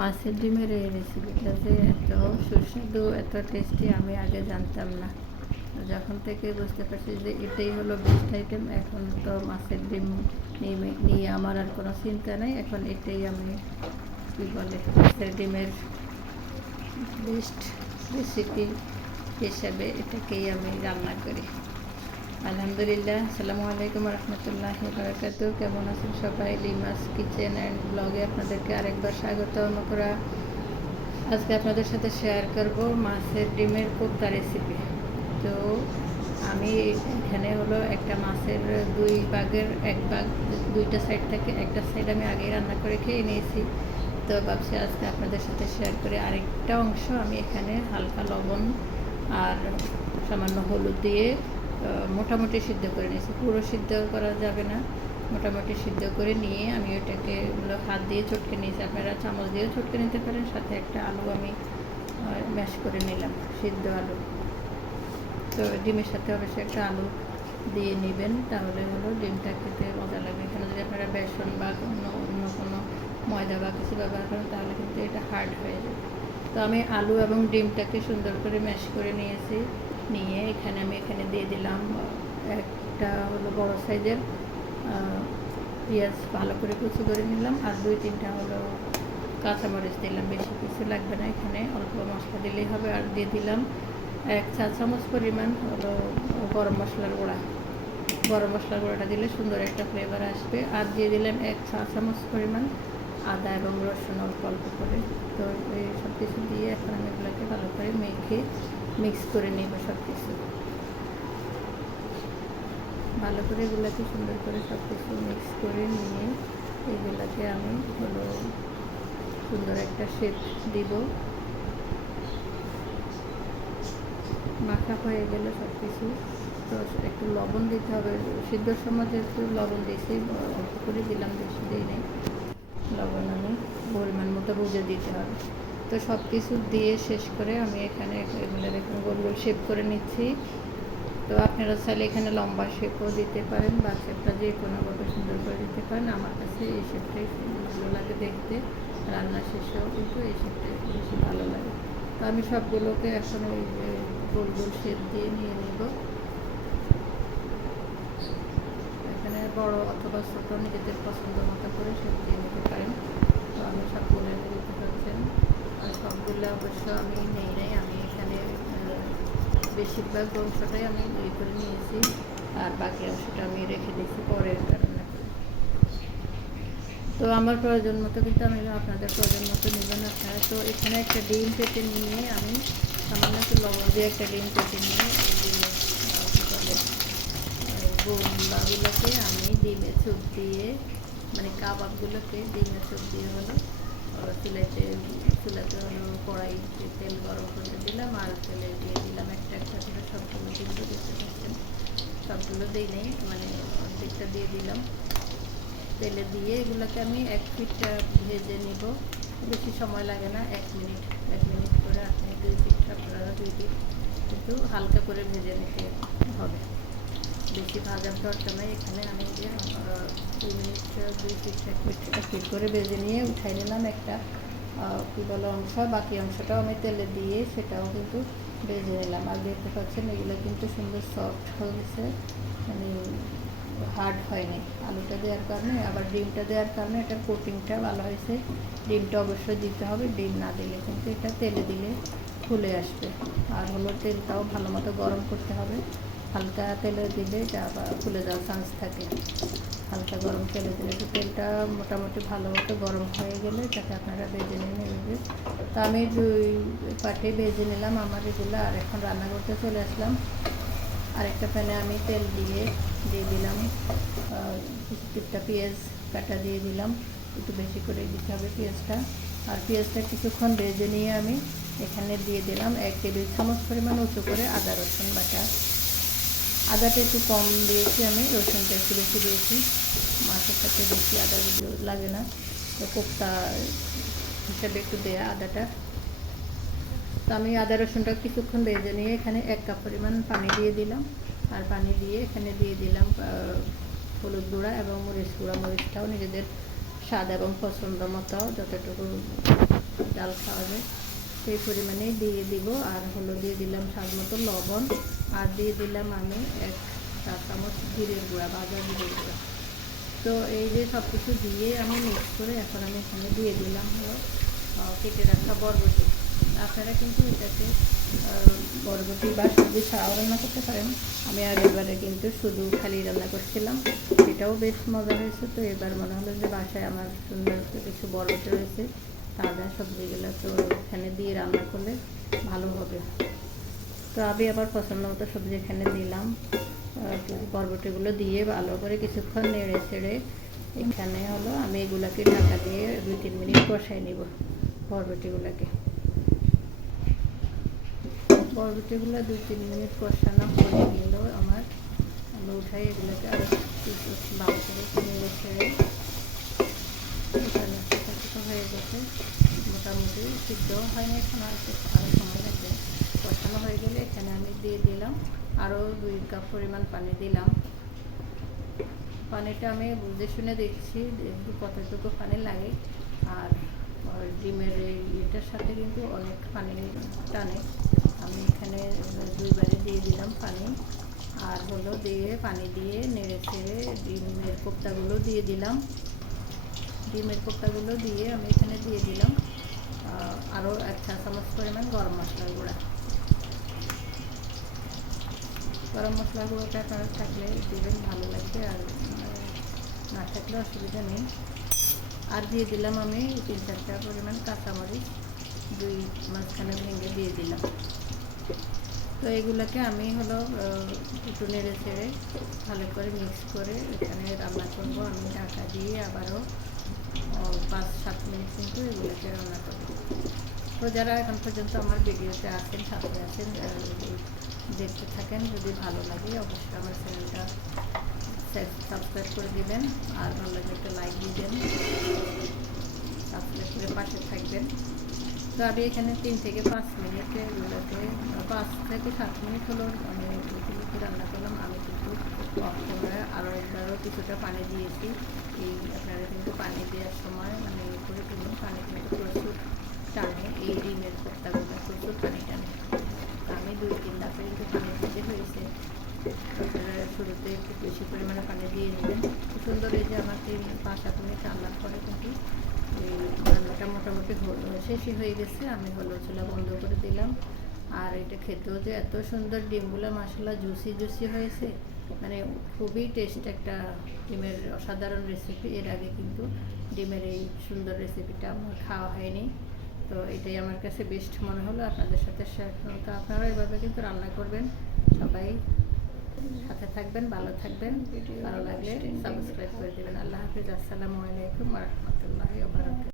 মাছের ডিমের এই রেসিপিটা যে এত সুস্বাদু এত টেস্টি আমি আগে জানতাম না। যখন থেকে বুঝতে পারছি যে এটাই হলো বেস্ট আইটেম, এখন তো মাছের ডিম নিয়ে আমার আর কোনো চিন্তা নেই। এখন এটাই আমি কী বলে মাছের ডিমের বেস্ট রেসিপি হিসাবে এটাকেই আমি রান্না করি। আলহামদুলিল্লাহ। আসসালামু আলাইকুম রহমতুল্লাহি বারাকাতু। কেমন আছেন সবাই? লিমাস কিচেন অ্যান্ড ব্লগে আপনাদেরকে আরেকবার স্বাগত করা। আজকে আপনাদের সাথে শেয়ার করব মাছের ডিমের কোপ্তা রেসিপি। তো আমি এখানে হলো একটা মাছের দুই ভাগের এক ভাগ, দুইটা সাইড থেকে একটা সাইড আমি আগেই রান্না করে খেয়ে নিয়েছি। তো ভাবছি আজকে আপনাদের সাথে শেয়ার করে আরেকটা অংশ আমি এখানে হালকা লবণ আর সামান্য হলুদ দিয়ে মোটামুটি সিদ্ধ করে নিয়েছি। পুরো সিদ্ধ করা যাবে না, মোটামুটি সিদ্ধ করে নিয়ে আমি ওইটাকে হাত দিয়ে চটকে নিয়েছি। আপনারা চামচ দিয়েও চটকে নিতে পারেন। সাথে একটা আলু আমি ম্যাশ করে নিলাম, সিদ্ধ আলু। তো ডিমের সাথে অবশ্যই একটা আলু দিয়ে নেবেন, তাহলে হলো ডিমটা খেতে মজা লাগবে। এখানে যদি আপনারা বেসন বা অন্য কোনো ময়দা বা কিছু ব্যবহার করেন তাহলে কিন্তু এটা হার্ড হয়ে যাবে। তো আমি আলু এবং ডিমটাকে সুন্দর করে ম্যাশ করে নিয়েছি। নিয়ে এখানে দিয়ে দিলাম একটা হলো বড় সাইজের পেঁয়াজ ভালো করে কুচি করে নিলাম, আর 2-3টা হলো কাঁচামরিচ দিলাম। বেশি কিছু লাগবে না, এখানে অল্প মশলা দিলেই হবে। আর দিয়ে দিলাম 1 চা চামচ পরিমাণ হলো গরম মশলার গুঁড়া। গরম মশলার গুঁড়াটা দিলে সুন্দর একটা ফ্লেভার আসবে। আর দিয়ে দিলাম 1 চা চামচ পরিমাণ আদা এবং রসুন অল্প অল্প করে। তো এই সব কিছু দিয়ে এখন আমি এগুলোকে ভালো করে মিক্স করে নেব। সব কিছু ভালো করে এগুলোকে সুন্দর করে সব কিছু মিক্স করে নিয়ে এগুলোকে আমি হলো সুন্দর একটা শেপ দিব। মাখা হয়ে গেলে সব কিছু, তো একটু লবণ দিতে হবে। সিদ্ধর সময় যেহেতু লবণ দিয়েছি অল্প করে দিলাম, বেশি দিই নেই। লবণ আমি পরিমাণ মতো বুঝে দিতে হবে। তো সব কিছু দিয়ে শেষ করে আমি এখানে এগুলো দেখুন গোল গোল শেপ করে নিচ্ছি। তো আপনারা চাইলে এখানে লম্বা শেপও দিতে পারেন বা শেপটা যে কোনোভাবে সুন্দর করে দিতে পারেন। আমার কাছে এই শেপটাই ভালো লাগে দেখতে, রান্না শেষেও কিন্তু এই শেপটাই বেশি ভালো লাগে। তো আমি সবগুলোকে এখন ওই গোল গোল শেপ দিয়ে নিয়ে নেব। এখানে বড় অথবা ছোটো নিজেদের পছন্দ মতো করে শেপ দিয়ে নিতে পারেন। তো আমি সবগুলো দিতে পারছেন, আর সবগুলো অবশ্য আমি নেই নাই। আমি এখানে বেশিরভাগ অংশটাই আমি করে নিয়েছি, আর বাকি অংশটা আমি রেখে দিয়েছি পরের কারণে। তো আমার প্রয়োজন মতো কিন্তু আমি আপনাদের প্রয়োজন মতো নেবেন আপনারা। তো এখানে একটা ডিম পেটে নিয়ে আমি সামান্য একটু লবণ দিয়ে একটা ডিম পেটে নিয়ে গোলাগুলোকে আমি ডিমের চুপ দিয়ে, মানে কাবাবগুলোকে ডিমের চুপ দিয়ে হলো চুলাতে হলো কড়াইতে তেল গরম করতে দিলাম, আর তেলে দিয়ে দিলাম একটা একটা করে সবগুলো কিন্তু দেখতে পাচ্ছেন সবগুলো দিই নেই, মানে অর্ধেকটা দিয়ে দিলাম। তেলে দিয়ে এগুলোকে আমি 1 পিঠটা ভেজে নিব। বেশি সময় লাগে না, 1 মিনিট করে আপনি 2 পিঠ, আপনারা 2 পিঠ কিন্তু হালকা করে ভেজে নিতে হবে। বেশি ভাজার দরকার নেই। এখানে আমি যে 2 মিনিট 2 পিঠ 1 পিঠ করে ভেজে নিয়ে উঠাই নিলাম একটা কী বলো অংশ। বাকি অংশটাও আমি তেলে দিয়ে সেটাও কিন্তু ভেজে নিলাম। আর দেখতে পাচ্ছেন এগুলো কিন্তু সুন্দর সফট হয়ে গেছে, মানে হার্ড হয়নি। আলুটা দেওয়ার কারণে আবার ডিমটা দেওয়ার কারণে এটার কোটিংটা ভালো হয়েছে। ডিমটা অবশ্যই দিতে হবে, ডিম না দিলে কিন্তু এটা তেলে দিলে ফুলে আসবে। আর হলো তেলটাও ভালো মতো গরম করতে হবে। হালকা তেলে দিলে এটা আবার ফুলে যাওয়ার চান্স থাকে। হালকা গরম তেলে দিলে একটু তেলটা মোটামুটি ভালো মতো গরম হয়ে গেলে এটাকে আপনারা ভেজে নিয়ে নেবেন। তো আমি 2 পাটে ভেজে নিলাম আমার এগুলো। আর এখন রান্না করতে চলে আসলাম। আরেকটা প্যানে আমি তেল দিয়ে দিলাম কিছুটা পেঁয়াজ কাটা দিয়ে দিলাম। একটু বেশি করে দিতে হবে পেঁয়াজটা। আর পেঁয়াজটা কিছুক্ষণ ভেজে নিয়ে আমি এখানে দিয়ে দিলাম 1 টেবিল চামচ পরিমাণ উঁচু করে আদা রসুন বাটা। আদাটা একটু কম দিয়েছি আমি, রসুনটা একটু বেশি দিয়েছি। মাছের সাথে বেশি আদা লাগে না, তো কোপ্তা হিসাবে একটু দেয়া আদাটা। তো আমি আদা রসুনটা কিছুক্ষণ ভেজে নিয়ে এখানে 1 কাপ পরিমাণ পানি দিয়ে দিলাম। আর পানি দিয়ে এখানে দিয়ে দিলাম হলুদ গুঁড়া এবং মরিচ গুঁড়া। মরিচটাও নিজেদের স্বাদ এবং পছন্দ মতো যতটুকু জাল খাওয়া যায় সেই পরিমাণেই দিয়ে দিব। আর হলো দিয়ে দিলাম স্বাদ মতো লবণ, আর দিয়ে দিলাম আমি 1 চা চামচ জিরের গুঁড়া, ভাজা জিরের গুঁড়া। তো এই যে সব কিছু দিয়ে আমি মিক্স করে এখন আমি এখানে দিয়ে দিলাম হলো কেটে রাখা বরবটি। আপনারা কিন্তু এটাতে বরবটি বা সবজি ছাড়াও রান্না করতে পারেন। আমি আগেরবারে কিন্তু শুধু খালি রান্না করছিলাম, সেটাও বেশ মজা হয়েছে। তো এবার মনে হলো যে বাসায় আমার সুন্দর কিছু বরবটি রয়েছে, তাজা সবজিগুলো তো এখানে দিয়ে রান্না করলে ভালো হবে। তো আমি আবার পছন্দ মতো সবজি এখানে দিলাম, বরবটিগুলো দিয়ে ভালো করে কিছুক্ষণ নেড়ে ছেড়ে এখানে হলো আমি এগুলোকে ঢাকা দিয়ে 2-3 মিনিট কষাই নিব। বরবটিগুলোকে 2-3 মিনিট কষানো হয়ে গেল আমার। আমি উঠাই এগুলোকে আরও কিছু ভালো করে নেড়ে ছেড়ে হয়ে গেছে, মোটামুটি সিদ্ধ হয়নি এখন, আরও সময় লাগবে। কষানো হয়ে গেলে এখানে আমি দিয়ে দিলাম আরও 2 কাপ পরিমাণ পানি দিলাম। পানিটা আমি বুঝে শুনে দেখছি কতটুকু পানি লাগে। আর ডিমের এটার সাথে কিন্তু অনেক পানি টানে। আমি এখানে 2 বারে দিয়ে দিলাম পানি, আর হলো দিয়ে পানি দিয়ে নেড়ে ছেড়ে ডিমের কোপ্তাগুলো দিয়ে দিলাম। ডিমের কোপ্তাগুলো দিয়ে আমি এখানে দিয়ে দিলাম আরও 1 চা চামচ পরিমাণ গরম মশলার গুঁড়া। গরম মশলার গুঁড়োটা আপনারা থাকলে দিবেন, ভালো লাগবে, আর না থাকলে অসুবিধা নেই। আর দিয়ে দিলাম আমি 3-4টা পরিমাণ কাঁচামরিচ 2 মাঝখানে ভেঙে দিয়ে দিলাম। তো এগুলোকে আমি হলো একটু নেড়ে ছেড়ে ভালো করে মিক্স করে এখানে রান্না করব। আমি ঢাকা দিয়ে আবারও 5-7 মিনিট কিন্তু এগুলোকে রান্না করব। তো যারা এখন পর্যন্ত আমার ভিডিওতে আছেন, সাথে আছেন, দেখতে থাকেন, যদি ভালো লাগে অবশ্যই আমার চ্যানেলটা সাবস্ক্রাইব করে দিবেন, আর ভালো লাগলে একটা লাইক দিবেন, সাবস্ক্রাইব করে পাশে থাকবেন। তো আমি এখানে 3 থেকে 5 মিনিট এগুলোকে 5 থেকে 7 মিনিট হলো আমি এগুলোকে রান্না করলাম। আমি কিন্তু অফ ক্যামেরায় আরও একবারও কিছুটা পানি দিয়েছি। এই আপনারা কিন্তু পানি দেওয়ার সময় মানে করে দিলেন, পানি কিন্তু প্রচুর টানে, এই ডিমের কোপ্তাগুলো প্রচুর পানি টানে। আমি 2-3 ধাপে কিন্তু পানি দিতে হয়েছে। আপনারা শুরুতে একটু বেশি পরিমাণে পানি দিয়ে নেবেন। সুন্দর এই যে আমার 5-7 মিনিট রান্নার পরে কিন্তু এই রান্নাটা মোটামুটি শেষই হয়ে গেছে। আমি হলো চুলা বন্ধ করে দিলাম। আর এটা খেতেও যে এত সুন্দর, ডিমগুলো মাশাআল্লাহ জুসি জুসি হয়েছে, মানে খুবই টেস্ট একটা ডিমের অসাধারণ রেসিপি। এর আগে কিন্তু ডিমের এই সুন্দর রেসিপিটা আমার খাওয়া হয়নি। তো এটাই আমার কাছে বেস্ট মনে হলো আপনাদের সাথে শেয়ার করুন। তো আপনারা এভাবে কিন্তু রান্না করবেন। সবাই সাথে থাকবেন, ভালো থাকবেন, ভালো লাগলে সাবস্ক্রাইব করে দেবেন। আল্লাহ হাফিজ, আসসালামু আলাইকুম ওয়া রাহমাতুল্লাহি ওয়া বারাকাতুহু।